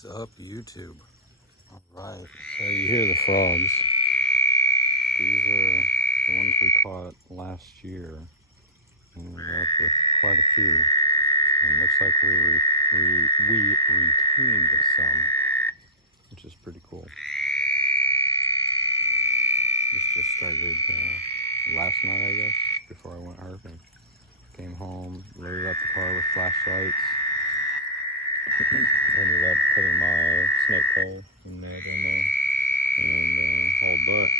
is up, YouTube? Alright, so you hear the frogs. These are the ones we caught last year. And we're up with quite a few. And it looks like we retained some, which is pretty cool. This just started last night, I guess, before I went herping. Came home, loaded up the car with flashlights. Ended up putting my snake pole and net in there and whole butt.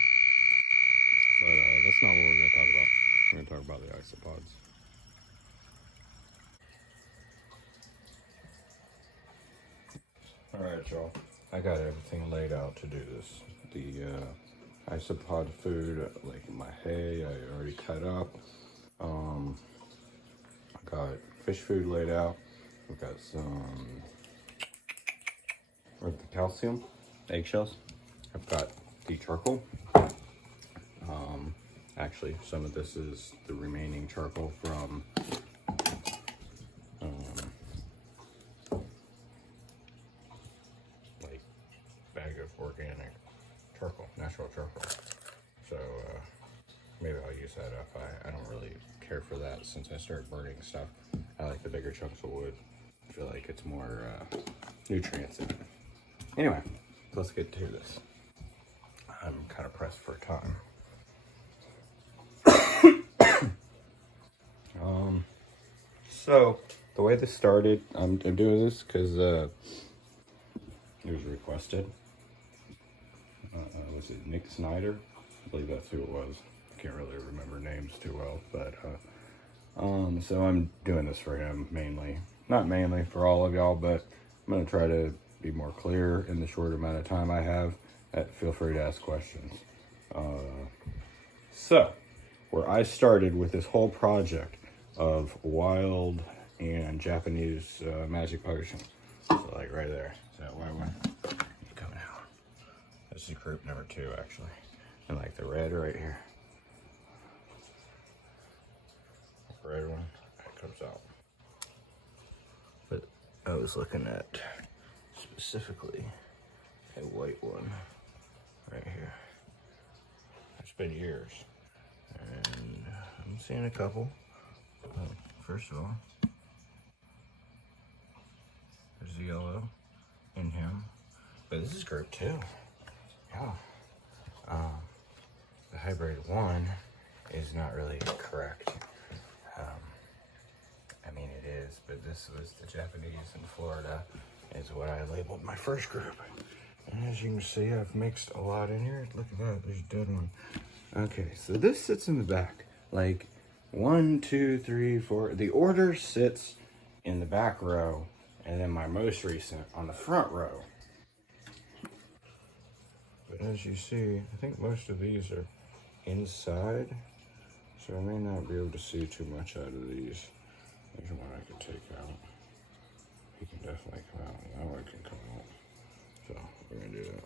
But that's not what we're going to talk about. We're going to talk about the isopods. Alright, y'all. I got everything laid out to do this. The isopod food, like my hay, I already cut up. I got fish food laid out. We've got some with the calcium eggshells. I've got the charcoal. Actually, some of this is the remaining charcoal from like bag of organic charcoal, natural charcoal. So maybe I'll use that up. I don't really care for that since I started burning stuff. I like the bigger chunks of wood. I feel like it's more nutrients in it. Anyway, let's get to this. I'm kind of pressed for time. So the way this started, I'm doing this because it was requested. Was it Nick Snyder? I believe that's who it was. I can't really remember names too well, but so I'm doing this for him mainly. Not mainly for all of y'all, but I'm gonna try to be more clear in the short amount of time I have. Feel free to ask questions. So, where I started with this whole project of wild and Japanese magic potions. So like right there. So white one coming out. This is group number 2 actually. And like the red right here. Red one, it comes out. But I was looking at specifically a white one right here. It's been years. And I'm seeing a couple. First of all, there's the yellow in him. But this is group 2. Yeah. The hybrid 1 is not really correct. I mean it is, but this was the Japanese in Florida is what I labeled my first group. And as you can see, I've mixed a lot in here. Look at that, there's a dead one. Okay, so this sits in the back. Like 1, 2, 3, 4. The order sits in the back row, and then my most recent on the front row. But as you see, I think most of these are inside, so I may not be able to see too much out of these. There's one I can take out. He can definitely come out. That one can come out. So we're gonna do that.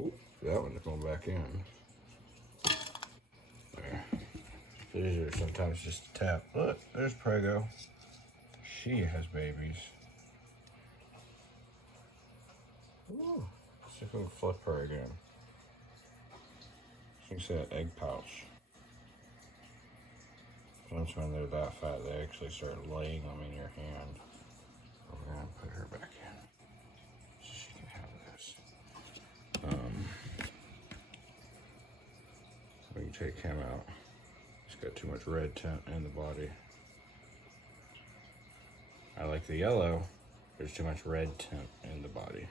Ooh, that one's going back in. There. These are sometimes just a tap. Look, there's Prego. She has babies. Ooh. Let's see if we can flip her again. You can see that egg pouch. Sometimes when they're that fat, they actually start laying them in your hand. We're gonna put her back in so she can have this. So we can take him out. He's got too much red tint in the body. I like the yellow. There's too much red tint in the body.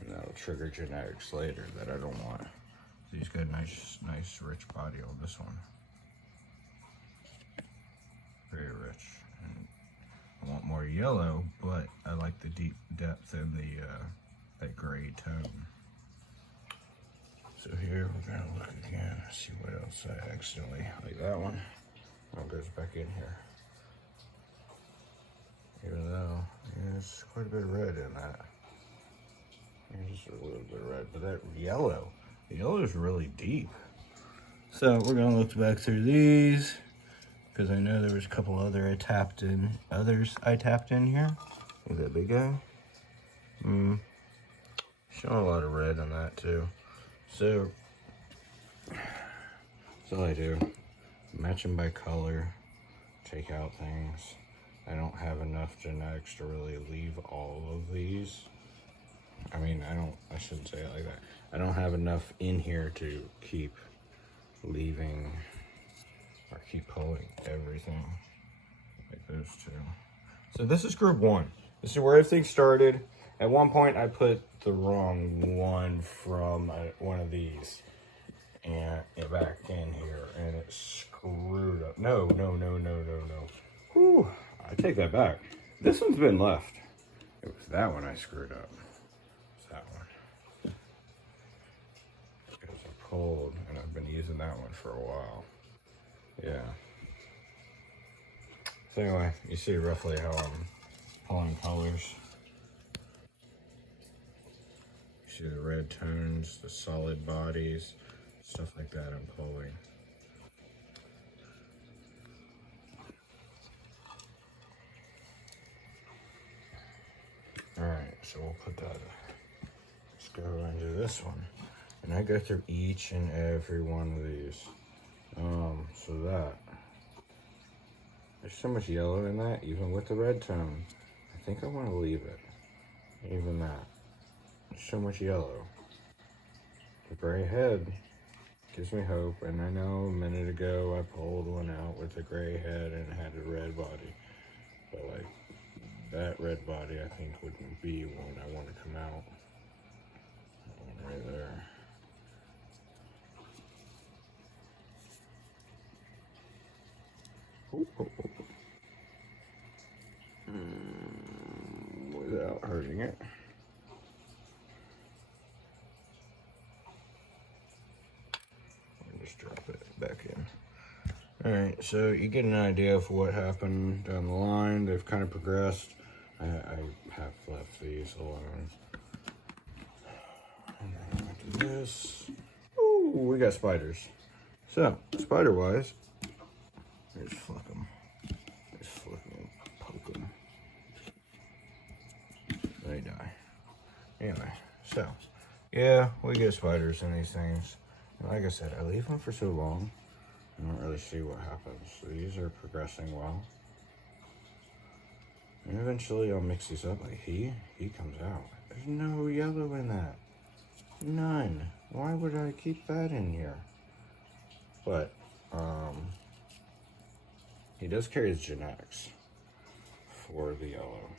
And that'll trigger genetics later that I don't want. So he's got a nice rich body on this one. Very rich. And I want more yellow, but I like the deep depth and the that gray tone. So here we're gonna look again, see what else I accidentally like. That one. Oh, it goes back in here. Even though there's quite a bit of red in that. There's just a little bit of red, but that yellow, the yellow is really deep. So we're gonna look back through these because I know there was a couple others I tapped in here. Look at that big guy. Showing a lot of red on that too. So that's all I do. Match them by color, take out things. I don't have enough genetics to really leave all of these. I mean, I shouldn't say it like that. I don't have enough in here to keep leaving or keep pulling everything like those two. So this is group one. This is where everything started. At one point I put the wrong one from one of these and back in here, and it screwed up. No. Whew, I take that back. This one's been left. It was that one I screwed up. It's that one. Because I pulled, and I've been using that one for a while. Yeah. So anyway, you see roughly how I'm pulling colors. You see the red tones, the solid bodies, stuff like that I'm pulling. Alright, so we'll put that, let's go into this one. And I go through each and every one of these. So that, there's so much yellow in that, even with the red tone. I think I want to leave it, even that. There's so much yellow. The gray head gives me hope, and I know a minute ago I pulled one out with a gray head and it had a red body. But like, that red body I think wouldn't be one I want to come out. That one right there. Without hurting it. Just drop it back in. Alright, so you get an idea of what happened down the line. They've kind of progressed. I have left these alone. And then after this, ooh, we got spiders. So, spider-wise, just flick them. Just flick them, poke them. They die. Anyway, so, yeah, we get spiders in these things. And like I said, I leave them for so long, I don't really see what happens. So these are progressing well. And eventually I'll mix these up. Like he comes out. There's no yellow in that. None. Why would I keep that in here? But, he does carry his genetics for the yellow,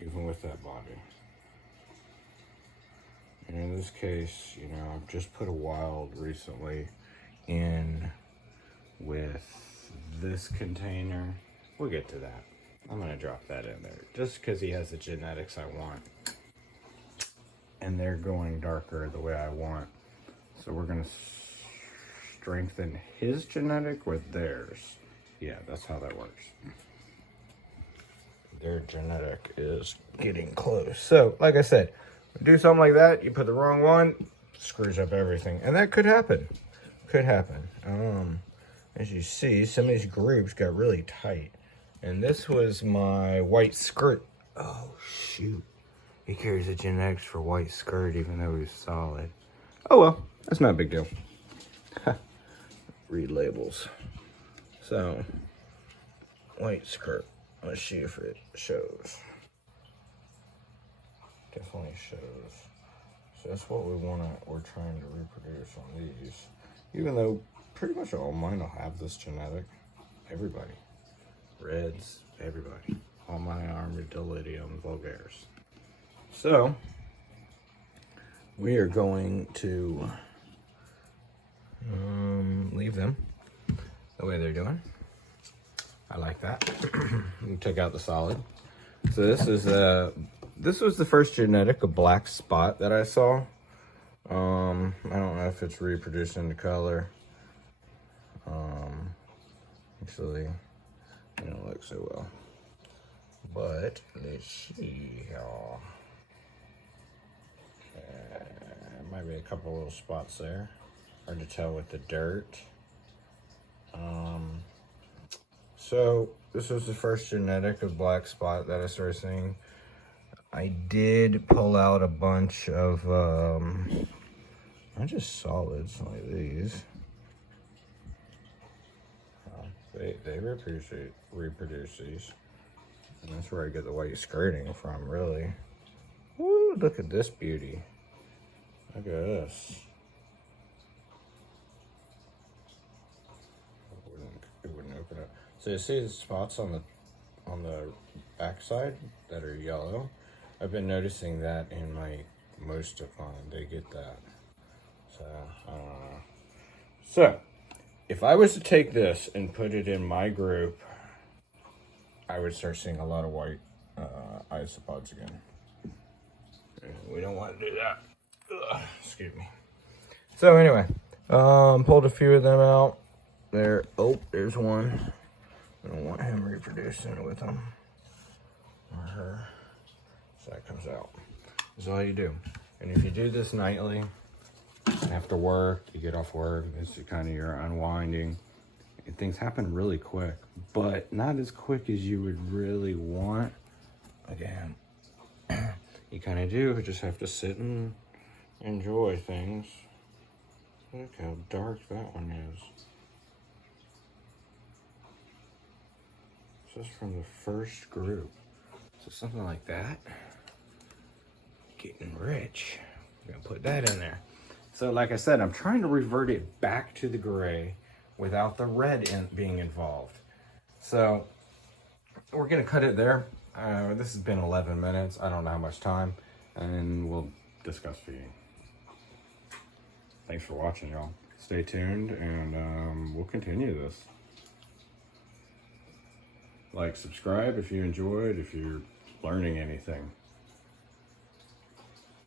even with that body. And in this case, you know, I've just put a wild recently in with this container. We'll get to that. I'm gonna drop that in there just because he has the genetics I want. And they're going darker the way I want. So we're gonna strengthen his genetic with theirs. Yeah, that's how that works. Their genetic is getting close. So, like I said, do something like that, you put the wrong one, screws up everything. And that could happen. Could happen. As you see, some of these groups got really tight. And this was my white skirt. Oh, shoot. He carries a genetics for white skirt even though he's solid. Oh well, that's not a big deal. Read labels. So, white skirt. Let's see if it shows. Definitely shows. So that's what we're trying to reproduce on these. Even though pretty much all mine will have this genetic. Everybody. Reds, everybody. All my Armadillidium vulgares. So, we are going to leave them the way they're doing. I like that. We take out the solid. So this is this was the first genetic, a black spot that I saw. I don't know if it's reproducing the color. Actually, it don't look so well. But let's see here. Might be a couple little spots there. Hard to tell with the dirt. So this was the first genetic of black spot that I started seeing. I did pull out a bunch of, not just solids like these. They reproduce these. And that's where I get the white skirting from, really. Woo, look at this beauty. Look at this. It wouldn't open up. So you see the spots on the backside that are yellow? I've been noticing that in most of mine. They get that. So, I don't know. So, if I was to take this and put it in my group, I would start seeing a lot of white isopods again. We don't want to do that. Ugh, excuse me. So anyway, pulled a few of them out. There. Oh, there's one. I don't want him reproducing with them or her. So that comes out. That's all you do. And if you do this nightly, after work, you get off work, this is kind of your unwinding. And things happen really quick, but not as quick as you would really want. Again, you kind of do just have to sit and enjoy things. Look how dark that one is. This is from the first group. So something like that. Getting rich. I'm gonna put that in there. So like I said, I'm trying to revert it back to the gray without the red being involved. So we're gonna cut it there. This has been 11 minutes. I don't know how much time, and we'll discuss feeding. Thanks for watching, y'all. Stay tuned, and we'll continue this. Like, subscribe if you enjoyed, if you're learning anything.